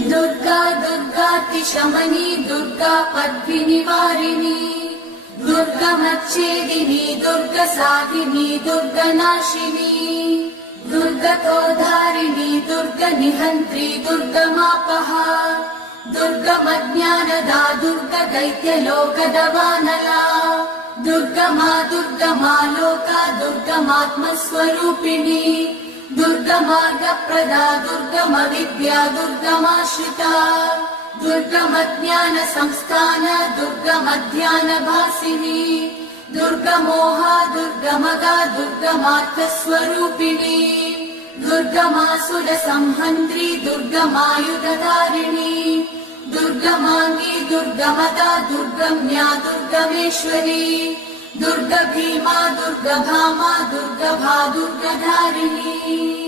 दुर्गा दुर्गातिशमनी दुर्गा पद्मिनिवारिणी दुर्गमच्छेदिनी दुर्गसाधिनी दुर्गनाशिनी दुर्गतोधारिणी दुर्गनिहन्त्री दुर्गमापहा दुर्गमज्ञानदा दुर्गदैत्यलोकदवानला दुर्गमा दुर्गमा लोका दुर्गमात्मस्वरूपिणी दुर्गमार्गप्रदा दुर्गमविद्या दुर्गमाश्रिता दुर्गमज्ञानसंस्थान दुर्गमध्यानभासिनी दुर्गमोहा दुर्गमगा दुर्गमार्थस्वरूपिणी दुर्गमासुरसंहन्त्री दुर्गमायुधधारिणी दुर्गमाङ्गी दुर्गमदा दुर्गम्या दुर्गमेश्वरी दुर्गभीमा दुर्गभामा दुर्गभा दुर्गधारिणी।